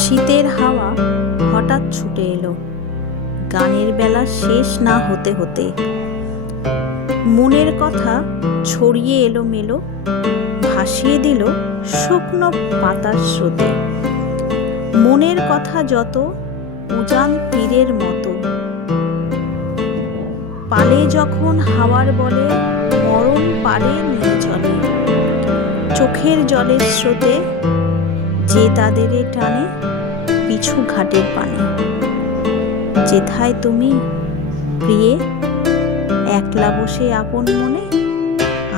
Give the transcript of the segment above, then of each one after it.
শীতের হাওয়া হঠাৎ ছুটে এলো, গানের বেলা শেষ না হতে হতে। মনের কথা ছড়িয়ে এলো মেলো, ভাসিয়ে দিল শুকনো পাতার স্রোতে। মনের কথা যত উজান তীরের মতো, পালে যখন হাওয়ার বলে মরণ পারে নিয়ে চলে। চোখের জলের স্রোতে যে তাদের টানে পিছু ঘাটের পানে। যেথায় তুমি প্রিয়ে একলা বসে আপন মনে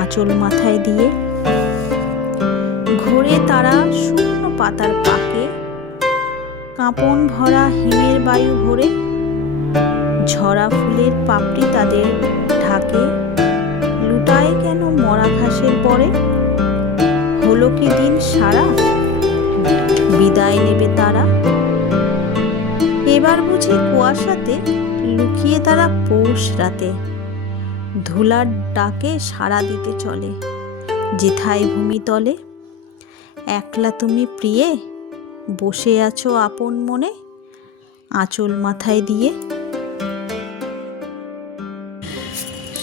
আঁচল মাথায় দিয়ে। ঘোরে তারা শূন্য পাতার পাকে, কাঁপন ভরা হিমের বায়ু ভরে। ঝরা ফুলের পাপড়ি তাদের ঢাকে, লুটায় কেন মরা ঘাসের পরে। হলো কি দিন সারা, বিদায় নেবে তারা। এবার বুঝি কুয়াশাতে লুকিয়ে তারা পৌষ রাতে। ধুলার ডাকে সাড়া দিতে চলে যেথায় ভূমিতলে। একলা তুমি প্রিয়ে বসে আছো আপন মনে আঁচল মাথায় দিয়ে।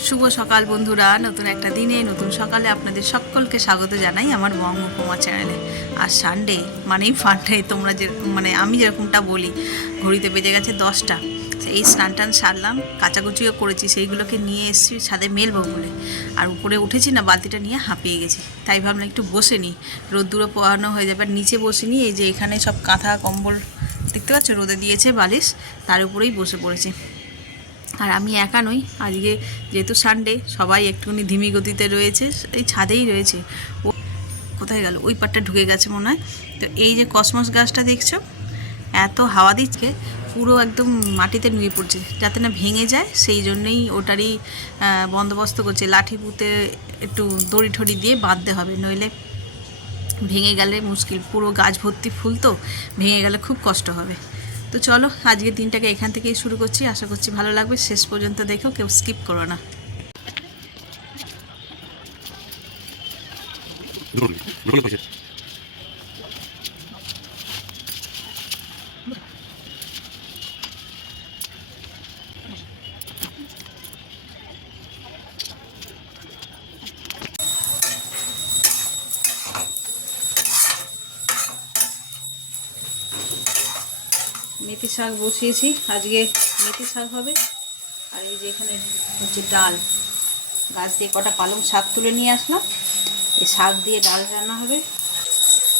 শুভ সকাল বন্ধুরা, নতুন একটা দিনে নতুন সকালে আপনাদের সকলকে স্বাগত জানাই আমার বঙ্গকুমার চ্যানেলে। আর সানডে মানেই ফান্ডে, তোমরা যে আমি যেরকমটা বলি, ঘড়িতে বেজে গেছে 10টা। এই স্নান টান সারলাম, কাচাকুচিও করেছি, সেইগুলোকে নিয়ে এসেছি ছাদে মেলবো বলে। আর উপরে উঠেছি না, বালতিটা নিয়ে হাঁপিয়ে গেছি, তাই ভাবলাম একটু বসে নিই, রোদ্দুরও পোহানো হয়ে যাবে। আর নিচে বসে নিই, এই যে এখানে সব কাঁথা কম্বল দেখতে পাচ্ছ রোদে দিয়েছে, বালিশ, তার উপরেই বসে পড়েছি। আর আমি একা নই, আজকে যেহেতু সানডে সবাই একটুখানি ধিমি গতিতে রয়েছে, এই ছাদেই রয়েছে। ও কোথায় গেল, ওই পাটটা ঢুকে গেছে মনে হয়। তো এই যে কসমস গাছটা দেখছো, এত হাওয়া দিচ্ছে, পুরো একদম মাটিতে নুয়ে পড়ছে, যাতে না ভেঙে যায়, সেই জন্যই ওটারই বন্দোবস্ত করছে। লাঠি পুঁতে একটু দড়ি ঠড়ি দিয়ে বাঁধতে হবে, নইলে ভেঙে গেলে মুশকিল। পুরো গাছ ভর্তি ফুল, তো ভেঙে গেলে খুব কষ্ট হবে। তো চলো, আজকের দিনটাকে এখান থেকেই শুরু করছি, আশা করছি ভালো লাগবে। শেষ পর্যন্ত দেখো, কেউ স্কিপ করো না। মেথি শাক বসিয়েছি, আজকে মেথি শাক হবে। আর এই যে এখানে হচ্ছে ডাল, গাছ দিয়ে কটা পালং শাক তুলে নিয়ে আসলাম, এই শাক দিয়ে ডাল রান্না হবে।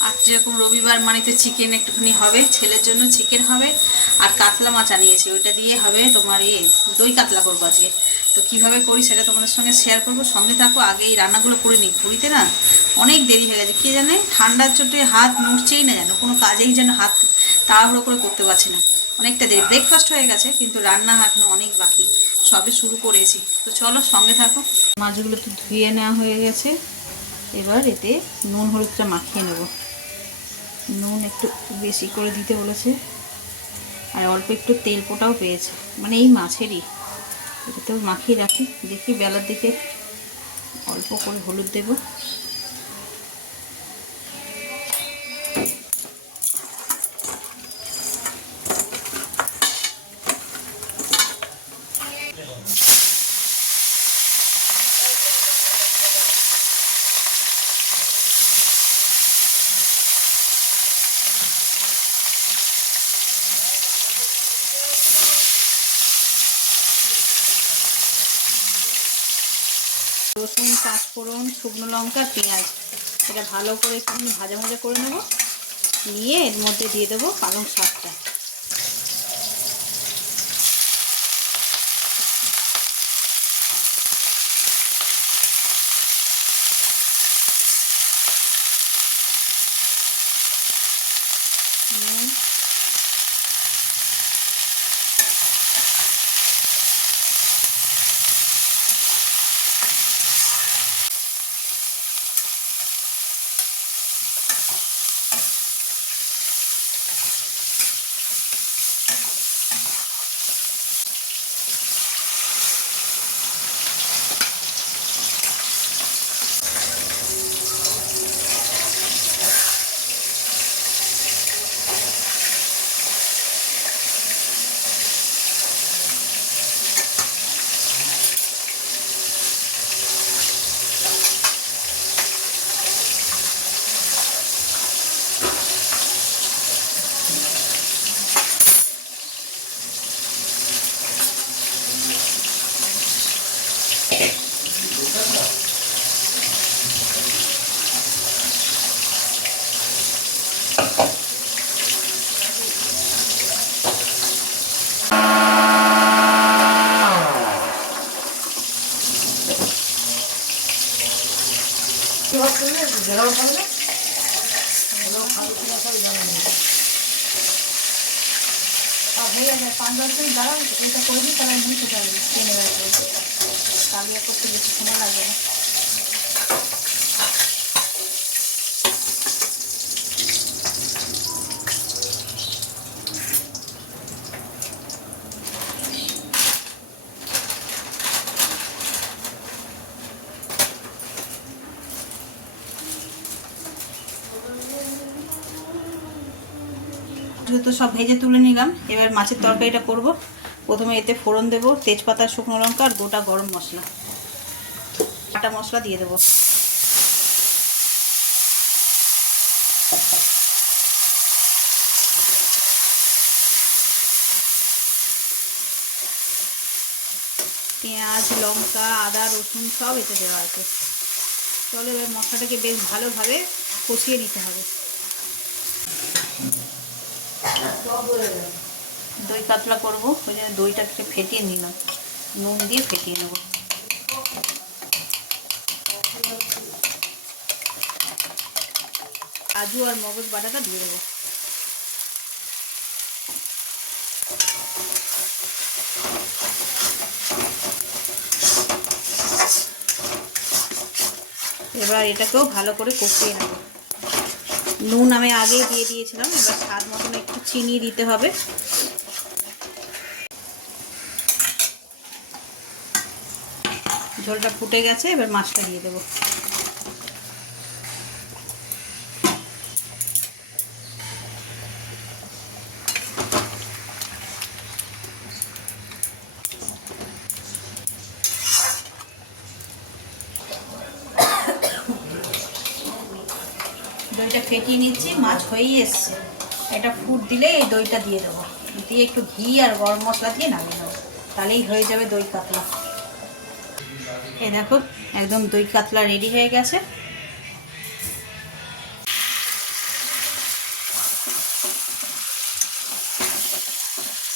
আর যেরকম রবিবার মানে তো চিকেন একটুখানি হবে, ছেলের জন্য চিকেন হবে। আর কাতলা মাছ আনিয়েছি, ওইটা দিয়ে হবে তোমার দই কাতলা করবো আজকে। তো কীভাবে করি সেটা তোমাদের সঙ্গে শেয়ার করবো, সঙ্গে থাকো। আগে এই রান্নাগুলো করে নিই, ঘুরিতে না অনেক দেরি হয়ে গেছে, কে জানে ঠান্ডার চোটে হাত নড়ছেই না, যেন কোনো কাজেই যেন হাত তাড়াহুড়ো করে করতে পারছি না। অনেকটা দেরি, ব্রেকফাস্ট হয়ে গেছে কিন্তু রান্না এখনো অনেক বাকি, সবে শুরু করেছি। তো চলো সঙ্গে থাকো। মাছগুলো একটু ধুয়ে নেওয়া হয়ে গেছে, এবার এতে নুন হলুদটা মাখিয়ে নেবো। নুন একটু বেশি করে দিতে বলেছে, আর অল্প একটু তেল পোটাও পেয়েছে, মানে এই মাছেরই। এটাতেও মাখিয়ে রাখি, দেখি বেলার দিকে অল্প করে হলুদ দেব। রসুন, পাঁচফোড়ন, শুকনো লঙ্কা, পেঁয়াজ, এটা ভালো করে একটু ভাজা ভাজা করে নেব। নিয়ে এর মধ্যে দিয়ে দেবো পালং শাকটা। নুন, হয়ে যাবে 5-10 মিনিট দাঁড়ান, এটা করে দিই তাহলে নিয়ে চলে যাবে টেনে রাখবে, তাহলে করতে বেশি সময় লাগবে না। তো সব ভেজে তুলে নিলাম, এবার মাছের তরকারিটা করব। প্রথমে এতে ফোড়ন দেবো, তেজপাতা, শুকনো লঙ্কা আর গোটা গরম মশলা, বাটা মশলা দিয়ে দেবো। পেঁয়াজ, লঙ্কা, আদা, রসুন সব এতে দেওয়া আছে। চলো এবার মশলাটাকে বেশ ভালোভাবে কষিয়ে নিতে হবে। দই কাতলা করবো, ওই জন্য দইটাকে ফেটিয়ে নিলাম, নুন দিয়ে ফেটিয়ে নেব। কাজু আর মগজ বাটাটা দিয়ে দেবো। এবার এটাকেও ভালো করে কষিয়ে নেব। নুন আমি আগেই দিয়ে দিয়েছিলাম, এবার স্বাদ মতন একটু চিনি দিতে হবে। ঝোলটা ফুটে গেছে, এবার মাছটা দিয়ে দেবো। দইটা ফেটিয়ে নিচ্ছি, মাছ হয়েই এসছে। এটা ফুট দিলে এই দইটা দিয়ে দেবো, দিয়ে একটু ঘি আর গরম মশলা দিয়ে নামিয়ে নেবো, তাহলেই হয়ে যাবে দই কাতলা। এই দেখো একদম দই কাতলা রেডি হয়ে গেছে।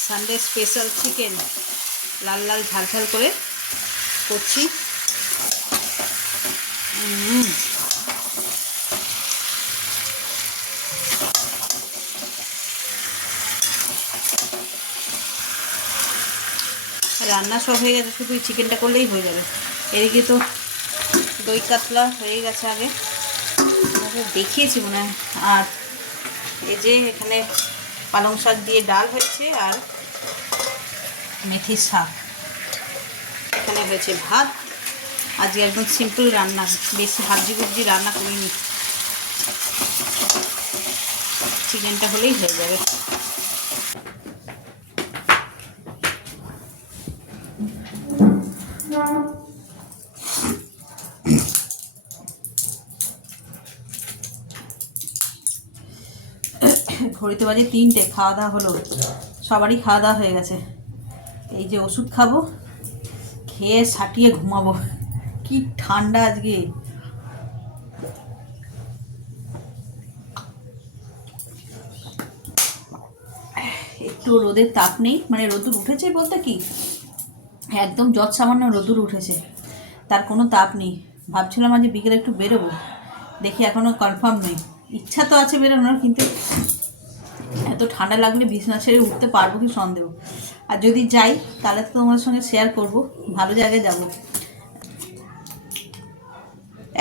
সানডে স্পেশাল চিকেন লাল লাল ঝাল ঝাল করে করছি। রান্না সব হয়ে গেছে, শুধু চিকেনটা করলেই হয়ে যাবে। এদিকে তো দই কাতলা হয়ে গেছে, আগে দেখিয়েছি মনে হয়। আর এই যে এখানে পালং শাক দিয়ে ডাল হয়েছে আর মেথির শাক, এখানে হয়েছে ভাত। আজকে একদম সিম্পল রান্না, বেশি হাবজি গুবজি রান্না করিনি, চিকেনটা হলেই হয়ে যাবে। ঘড়িতে বাজে 3টে, খাওয়া দাওয়া হলো, সবারই খাওয়া দাওয়া হয়ে গেছে। এই যে ওষুধ খাবো, খেয়ে সাটিয়ে ঘুমাবো। কি ঠান্ডা আজকে, একটু রোদের তাপ নেই, মানে রোদুর উঠেছে বলতে কি একদম যৎ সামান্য রোদুর উঠেছে, তার কোনো তাপ নেই। ভাবছিলাম আজ বিকেলে একটু বেরোবো, দেখি এখনও কনফার্ম নেই। ইচ্ছা তো আছে বেরোনোর, কিন্তু এত ঠান্ডা লাগলে বিছানা ছেড়ে উঠতে পারবো কি সন্দেহ। আর যদি যাই তাহলে তো তোমার সঙ্গে শেয়ার করব, ভালো জায়গায় যাব।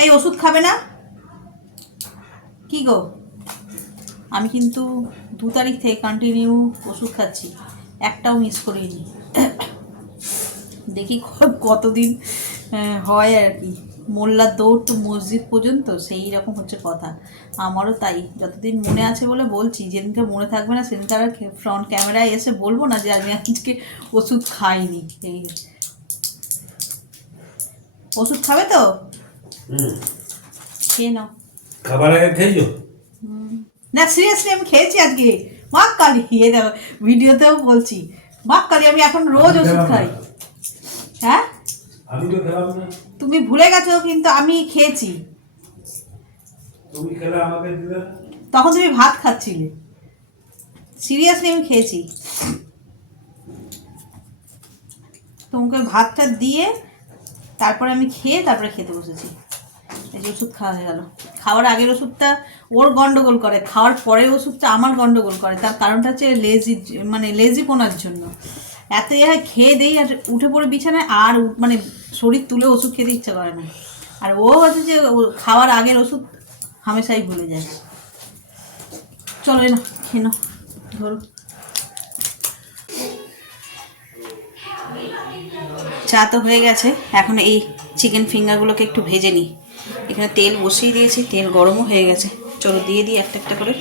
এই ওষুধ খাবে না কি গো? আমি কিন্তু 2 তারিখ থেকে কন্টিনিউ ওষুধ খাচ্ছি, একটাও মিস করিনি। দেখি কতদিন হয় আর কি। মোল্লার দৌড় তো মসজিদ পর্যন্ত, সেই রকম হচ্ছে কথা। আমারও তাই, যতদিন মনে আছে বলে বলছি, যেদিনকে মনে থাকবে না সেদিনকে আর ফ্রন্ট ক্যামেরায় এসে বলবো না যে আমি আজকে ওষুধ খাইনি। এই ওষুধ খাবে তো খেয়ে নাও। খাবার আগে খেয়েছো? না সিরিয়াসলি আমি খেয়েছি আজকে, মা কালী। এ দেখো ভিডিওতেও বলছি, মা কালী আমি এখন রোজ ওষুধ খাই। হ্যাঁ আমি তো খেলাম না। তুমি ভুলে গেছো, কিন্তু আমি খেয়েছি। তুমি খেলে আমাকে দিলে, তখন তুমি ভাত খাচ্ছিলে। সিরিয়াসলি আমি খেয়েছি, তোমাকে ভাতটা দিয়ে তারপরে আমি খেয়ে তারপরে খেতে বসেছি। এই যে ওষুধ খাওয়া হয়ে গেল। খাওয়ার আগের ওষুধটা ওর গন্ডগোল করে, খাওয়ার পরের ওষুধটা আমার গন্ডগোল করে। তার কারণটা হচ্ছে লেজিপোনার জন্য। এত হয় খেয়ে দেই আর উঠে পড়ে বিছানায়, আর মানে শরীর তুলে ওষুধ খেতে ইচ্ছা করে না। আর ও হচ্ছে যে খাওয়ার আগের ওষুধ হামেশাই ভুলে যায়। চলো না খেয়ে নাও, ধরো। চা তো হয়ে গেছে, এখন এই চিকেন ফিঙ্গারগুলোকে একটু ভেজে নিই। এখানে তেল বসিয়ে দিয়েছি, তেল গরমও হয়ে গেছে। চলো দিয়ে দিই একটা একটা করে।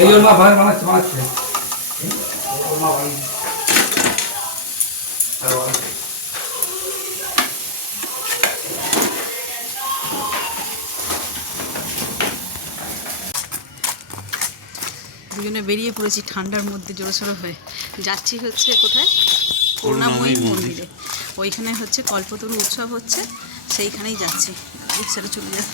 এই ওর মা ভাই বানাচ্ছে ওর মা ভাই দুজনে বেরিয়ে পড়েছি ঠান্ডার মধ্যে জোরসোর হয়ে। যাচ্ছি হচ্ছে কোথায়, করুণাময়ী মন্দিরে। ওইখানে হচ্ছে কল্পতরু উৎসব হচ্ছে, সেইখানেই যাচ্ছি। রিক্সাটা চলে যায়।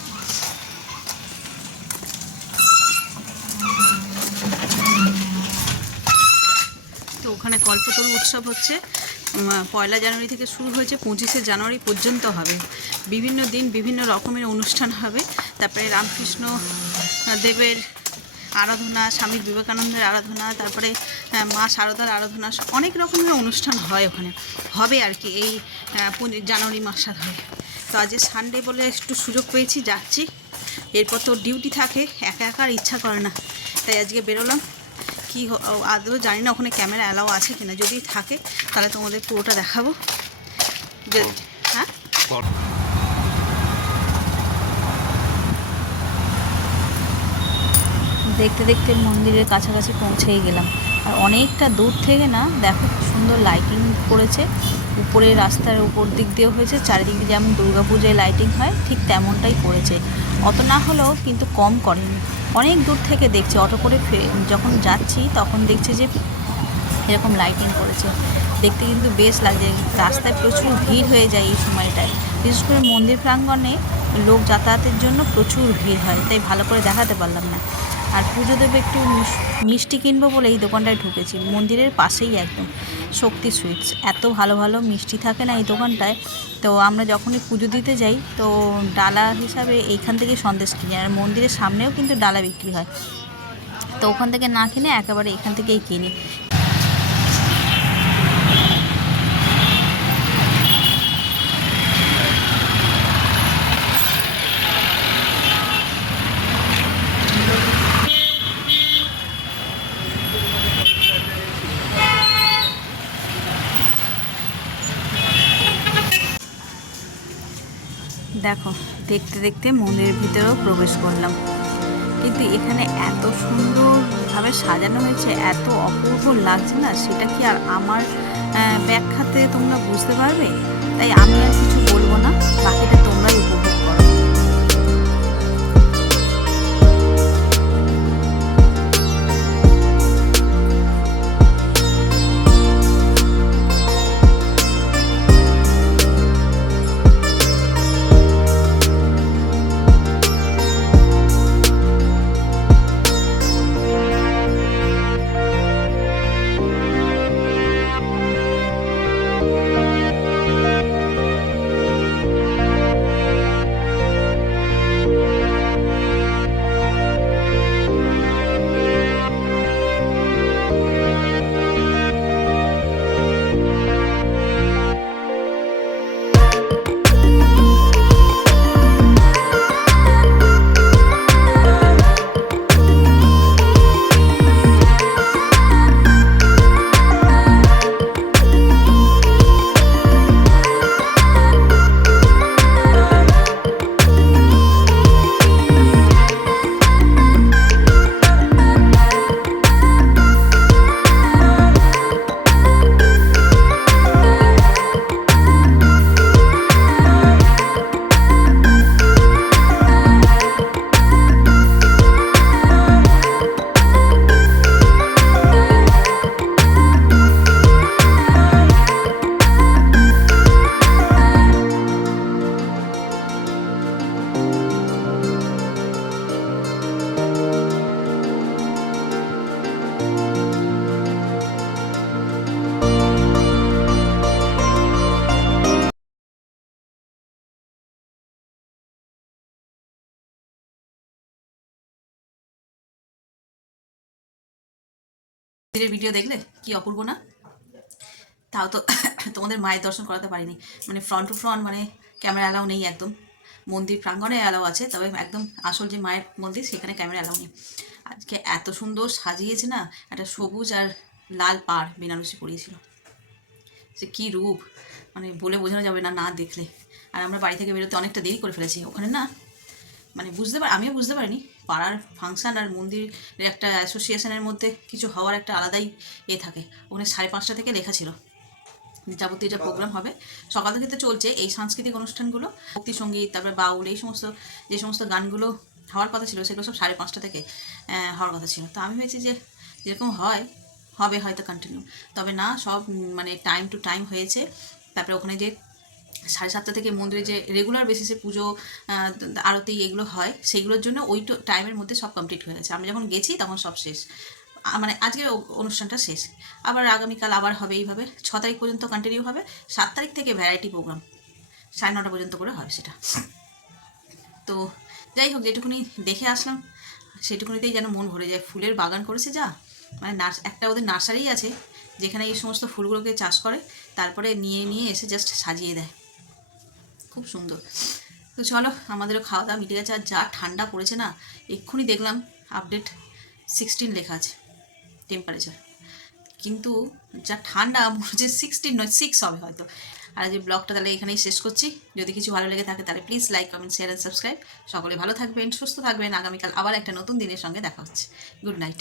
তো ওখানে কল্পতরু উৎসব হচ্ছে 1 জানুয়ারি থেকে শুরু হয়েছে, 25শে জানুয়ারি পর্যন্ত হবে। বিভিন্ন দিন বিভিন্ন রকমের অনুষ্ঠান হবে। তারপরে রামকৃষ্ণ দেবের আরাধনা, স্বামী বিবেকানন্দের আরাধনা, তারপরে মা শারদার আরাধনা, অনেক রকমের অনুষ্ঠান হয় ওখানে, হবে আর কি এই জানুয়ারি মাসটা ধরে। তো আজ সানডে বলে একটু সুযোগ পেয়েছি, যাচ্ছি। এরপর তো ডিউটি থাকে, একা একা আর ইচ্ছা করে না, তাই আজকে বেরোলাম। কি আদৌ জানি না ওখানে ক্যামেরা অ্যালাউ আছে কিনা, যদি থাকে তাহলে তোমাদের পুরোটা দেখাবো। হ্যাঁ, দেখতে দেখতে মন্দিরের কাছাকাছি পৌঁছেই গেলাম। আর অনেকটা দূর থেকে না দেখো কি সুন্দর লাইটিং করেছে। উপরে রাস্তার উপর দিক দিয়েও হয়েছে, চারিদিক দিয়ে যেমন দুর্গাপূজায় লাইটিং হয় ঠিক তেমনটাই করেছে। অত না হলেও কিন্তু কম করেনি। অনেক দূর থেকে দেখছি, অটো করে যখন যাচ্ছি তখন দেখছি যে এরকম লাইটিং করেছে। দেখতে কিন্তু বেশ লাগছে। রাস্তায় প্রচুর ভিড় হয়ে যায় এই সময়টায়, বিশেষ করে মন্দির প্রাঙ্গণে লোক যাতায়াতের জন্য প্রচুর ভিড় হয়, তাই ভালো করে দেখাতে পারলাম না। আর পুজো দেবে একটু মিষ্টি কিনবো বলে এই দোকানটায় ঢুকেছি, মন্দিরের পাশেই একদম, শক্তি সুইটস। এত ভালো ভালো মিষ্টি থাকে না এই দোকানটায়। তো আমরা যখনই পুজো দিতে যাই তো ডালা হিসাবে এইখান থেকে সন্দেশ কিনি, আর মন্দিরের সামনেও কিন্তু ডালা বিক্রি হয়। তো ওখান থেকে না কিনে একেবারে এখান থেকেই কিনি। দেখো দেখতে দেখতে মন্দিরের ভিতরেও প্রবেশ করলাম, কিন্তু এখানে এত সুন্দরভাবে সাজানো হয়েছে, এত অপূর্ব লাগছে না, সেটা কি আর আমার ব্যাখ্যাতে তোমরা বুঝতে পারবে। তাই আমি আর কিছু বলবো না, বাকিটা তোমরাই উপভোগ করো। মন্দিরের ভিডিও দেখলে কি অপূর্ব না? তাও তো তোমাদের মায়ের দর্শন করাতে পারিনি, মানে ফ্রন্ট টু ফ্রন্ট, মানে ক্যামেরা অ্যালাউ নেই একদম। মন্দির প্রাঙ্গণে অ্যালাউ আছে, তবে একদম আসল যে মায়ের মন্দির সেখানে ক্যামেরা অ্যালাউ নেই। আজকে এত সুন্দর সাজিয়েছে না, একটা সবুজ আর লাল পাড় বেনারসি পরিয়েছিল, সে কী রূপ, মানে বলে বোঝানো যাবে না না দেখলে। আর আমরা বাড়ি থেকে বেরোতে অনেকটা দেরি করে ফেলেছি ওখানে না, মানে আমিও বুঝতে পারিনি পাড়ার ফাংশন আর মন্দিরের একটা অ্যাসোসিয়েশনের মধ্যে কিছু হওয়ার একটা আলাদাই থাকে। ওখানে 5:30 থেকে লেখা ছিল যাবতীয় যা প্রোগ্রাম হবে। সকাল থেকে তো চলছে এই সাংস্কৃতিক অনুষ্ঠানগুলো, ভক্তি সঙ্গীত, তারপরে বাউল, এই সমস্ত যে সমস্ত গানগুলো হওয়ার কথা ছিল সেগুলো সব 5:30 থেকে হওয়ার কথা ছিল। তো আমি ভেবেছি যে যেরকম হবে হয়তো কন্টিনিউ, তবে না, সব মানে টাইম টু টাইম হয়েছে। তারপরে ওখানে যে 7:30 থেকে মন্দিরে যে রেগুলার বেসিসে পুজো, আরতি এগুলো হয়, সেইগুলোর জন্য ওই টাইমের মধ্যে সব কমপ্লিট হয়ে গেছে। আমরা যখন গেছি তখন সব শেষ, মানে আজকে অনুষ্ঠানটা শেষ। আবার আগামীকাল আবার হবে এইভাবে, 6 তারিখ পর্যন্ত কন্টিনিউ হবে। 7 তারিখ থেকে ভ্যারাইটি প্রোগ্রাম 9:30 পর্যন্ত করে হবে সেটা। তো যাই হোক, যেটুকুনি দেখে আসলাম সেটুকুনিতেই যেন মন ভরে যায়। ফুলের বাগান করেছে যা, মানে একটা ওদের নার্সারি আছে যেখানে এই সমস্ত ফুলগুলোকে চাষ করে, তারপরে নিয়ে এসে জাস্ট সাজিয়ে দেয়, খুব সুন্দর। তো চলো, আমাদেরও খাওয়া দাওয়া মিটে গেছে। আর যা ঠান্ডা পড়েছে না, এক্ষুনি দেখলাম আপডেট 16 লেখা আছে টেম্পারেচার, কিন্তু যা ঠান্ডা মনে হচ্ছে 16 নয় 6 হবে হয়তো। আর যে ব্লগটা তাহলে এখানেই শেষ করছি। যদি কিছু ভালো লেগে থাকে তাহলে please like, comment, share and subscribe. সকলে ভালো থাকবেন, সুস্থ থাকবেন। আগামীকাল আবার একটা নতুন দিনের সঙ্গে দেখা হচ্ছে। Good night.